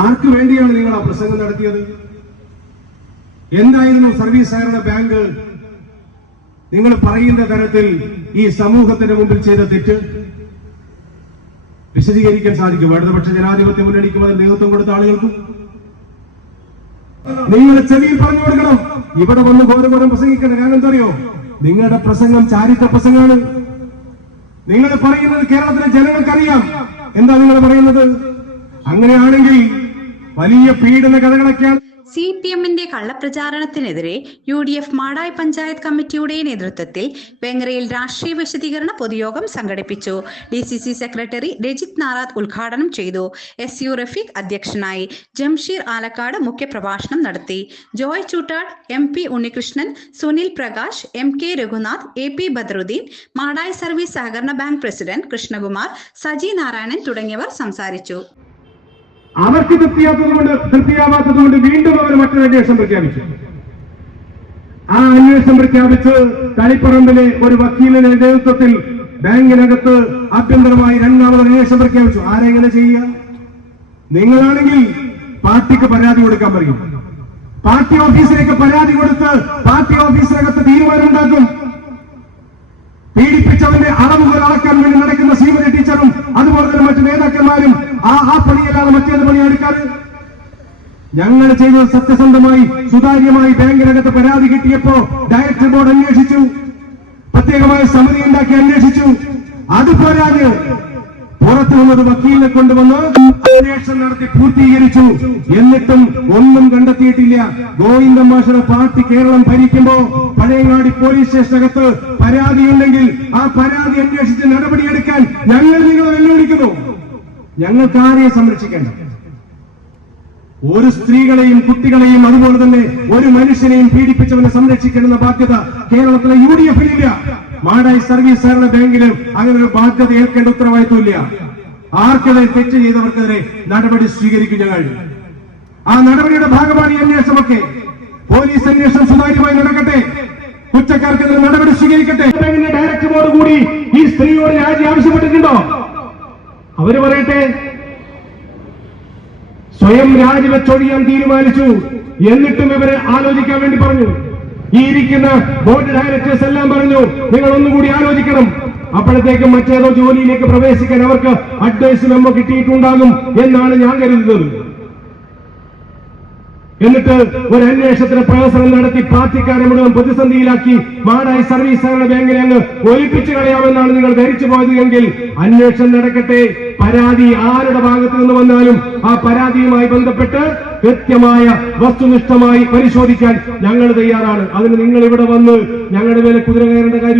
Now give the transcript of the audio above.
ആർക്ക് വേണ്ടിയാണ് നിങ്ങൾ ആ പ്രസംഗം നടത്തിയത്? എന്തായിരുന്നു സർവീസ് സഹകരണ ബാങ്ക് നിങ്ങൾ പറയുന്ന തരത്തിൽ ഈ സമൂഹത്തിന്റെ മുമ്പിൽ ചെയ്ത തെറ്റ്? വിശദീകരിക്കാൻ സാധിക്കും ഇടതുപക്ഷ ജനാധിപത്യ മുന്നണിക്കും അതിന് നേതൃത്വം കൊടുത്ത ആളുകൾക്കും? നിങ്ങൾ ചെവിയിൽ പറഞ്ഞു കൊടുക്കണം. ഇവിടെ വന്ന് ഘോരഘോരം പ്രസംഗിക്കണം ഞാൻ എന്തറിയോ നിങ്ങളുടെ പ്രസംഗം ചാരിത്ര പ്രസംഗമാണ്. നിങ്ങൾ പറയുന്നത് കേരളത്തിലെ ജനങ്ങൾക്കറിയാം. എന്താ നിങ്ങൾ പറയുന്നത്? അങ്ങനെയാണെങ്കിൽ വലിയ പീഡന കഥകളൊക്കെയാണ് സി പി എമ്മിന്റെ കള്ളപ്രചാരണത്തിനെതിരെ U D F Madayi panchayat കമ്മിറ്റിയുടെ നേതൃത്വത്തിൽ വെങ്ങരയിൽ രാഷ്ട്രീയ വിശദീകരണ പൊതുയോഗം സംഘടിപ്പിച്ചു. D C C secretary Rajith Narath ഉദ്ഘാടനം ചെയ്തു. എസ് യു റഫീഖ് അധ്യക്ഷനായി ജംഷീർ ആലക്കാട് മുഖ്യപ്രഭാഷണം നടത്തി. Joy Choottad M P Unnikrishnan Sunil Prakash M K Raghunath A P Badaruddin Madayi service സഹകരണ ബാങ്ക് പ്രസിഡന്റ് കൃഷ്ണകുമാർ സജി നാരായണൻ തുടങ്ങിയവർ സംസാരിച്ചു. അവർക്ക് തൃപ്തിയാത്തത് കൊണ്ട് തൃപ്തിയാവാത്തത് കൊണ്ട് വീണ്ടും അവർ മറ്റൊരു അന്വേഷണം പ്രഖ്യാപിച്ചു. ആ അന്വേഷണം പ്രഖ്യാപിച്ച് തളിപ്പറമ്പിലെ ഒരു വക്കീലിന്റെ നേതൃത്വത്തിൽ ബാങ്കിനകത്ത് ആഭ്യന്തരമായി രണ്ടാമത് അന്വേഷണം പ്രഖ്യാപിച്ചു. ആരെങ്ങനെ ചെയ്യുക? നിങ്ങളാണെങ്കിൽ പാർട്ടിക്ക് പരാതി കൊടുക്കാൻ പറയും. പാർട്ടി ഓഫീസിലേക്ക് പരാതി കൊടുത്ത് പാർട്ടി ഓഫീസിനകത്ത് തീരുമാനമുണ്ടാക്കും. പീഡിപ്പിച്ചവന്റെ അളവുകൾ അളക്കാൻ വേണ്ടി നടക്കുന്ന ശ്രീമതി ടീച്ചറും അതുപോലെ തന്നെ മറ്റു നേതാക്കന്മാരും ആ ആ പണിയല്ലാതെ മറ്റേത് പണി എടുക്കാറ്? ഞങ്ങൾ ചെയ്തത് സത്യസന്ധമായി സുതാര്യമായി ബാങ്കിനകത്ത് പരാതി കിട്ടിയപ്പോ ഡയറക്ടർ ബോർഡ് അന്വേഷിച്ചു. പ്രത്യേകമായ സമിതി ഉണ്ടാക്കി അന്വേഷിച്ചു. അത് പോരാതെ പുറത്തു വന്നത് വക്കീലിനെ കൊണ്ടുവന്ന് അന്വേഷണം നടത്തി പൂർത്തീകരിച്ചു. എന്നിട്ടും ഒന്നും കണ്ടെത്തിയിട്ടില്ല. ഗോവിന്ദ മാഷയുടെ പാർട്ടി കേരളം ഭരിക്കുമ്പോ പഴയങ്ങാടി പോലീസ് സ്റ്റേഷനകത്ത് പരാതിയുണ്ടെങ്കിൽ ആ പരാതി അന്വേഷിച്ച് നടപടിയെടുക്കാൻ ഞങ്ങൾ നിങ്ങളെ വെല്ലുവിളിക്കുന്നു. ഞങ്ങൾക്ക് ആരെയും സംരക്ഷിക്കേണ്ട ഒരു സ്ത്രീകളെയും കുട്ടികളെയും അതുപോലെ തന്നെ ഒരു മനുഷ്യനെയും പീഡിപ്പിച്ചവനെ സംരക്ഷിക്കണമെന്ന ബാധ്യത കേരളത്തിലെ യു ഡി എഫിനില്ല മാടായി സർവീസ് സഹകരണ ബാങ്കിന് അങ്ങനെ ഒരു ബാധ്യത ഏൽക്കേണ്ട ഉത്തരവാദിത്വമില്ല. ആർക്കെതിരെ തെറ്റ് ചെയ്തവർക്കെതിരെ നടപടി സ്വീകരിക്കും ഞങ്ങൾ. ആ നടപടിയുടെ ഭാഗമാണ് ഈ അന്വേഷണമൊക്കെ പോലീസ് അന്വേഷണം സുതാര്യമായി നടക്കട്ടെ. കുറ്റക്കാർക്കെതിരെ നടപടി സ്വീകരിക്കട്ടെ. ഡയറക്ടറോട് കൂടി ഈ സ്ത്രീയോട് രാജി ആവശ്യപ്പെട്ടിട്ടുണ്ടോ? അവർ പറയട്ടെ? സ്വയം രാജിവെച്ചൊഴിയാൻ തീരുമാനിച്ചു. എന്നിട്ടും ഇവരെ ആലോചിക്കാൻ വേണ്ടി പറഞ്ഞു. ഈ ഇരിക്കുന്ന ബോർഡ് ഡയറക്ടേഴ്സ് എല്ലാം പറഞ്ഞു നിങ്ങൾ ഒന്നുകൂടി ആലോചിക്കണം. അപ്പോഴത്തേക്കും മറ്റേതോ ജോലിയിലേക്ക് പ്രവേശിക്കാൻ അവർക്ക് അഡ്വൈസ് മെമ്മോ കിട്ടിയിട്ടുണ്ടാകും എന്നാണ് ഞാൻ കരുതുന്നത്. എന്നിട്ട് ഒരു അന്വേഷണത്തിന് പ്രവർത്തനം നടത്തി പാർട്ടിക്കാരെ മുഴുവൻ പ്രതിസന്ധിയിലാക്കി മാടായി സർവീസ് സഹകരണ ബാങ്കിനെ അങ്ങ് ഒലിപ്പിച്ചു കളയാമെന്നാണ് നിങ്ങൾ ധരിച്ചു പോയത് എങ്കിൽ അന്വേഷണം നടക്കട്ടെ. പരാതി ആരുടെ ഭാഗത്ത് നിന്ന് വന്നാലും ആ പരാതിയുമായി ബന്ധപ്പെട്ട് കൃത്യമായ വസ്തുനിഷ്ഠമായി പരിശോധിക്കാൻ ഞങ്ങൾ തയ്യാറാണ്. അതിന് നിങ്ങൾ ഇവിടെ വന്ന് ഞങ്ങളുടെ മേലെ കുതിര കയറേണ്ട കാര്യം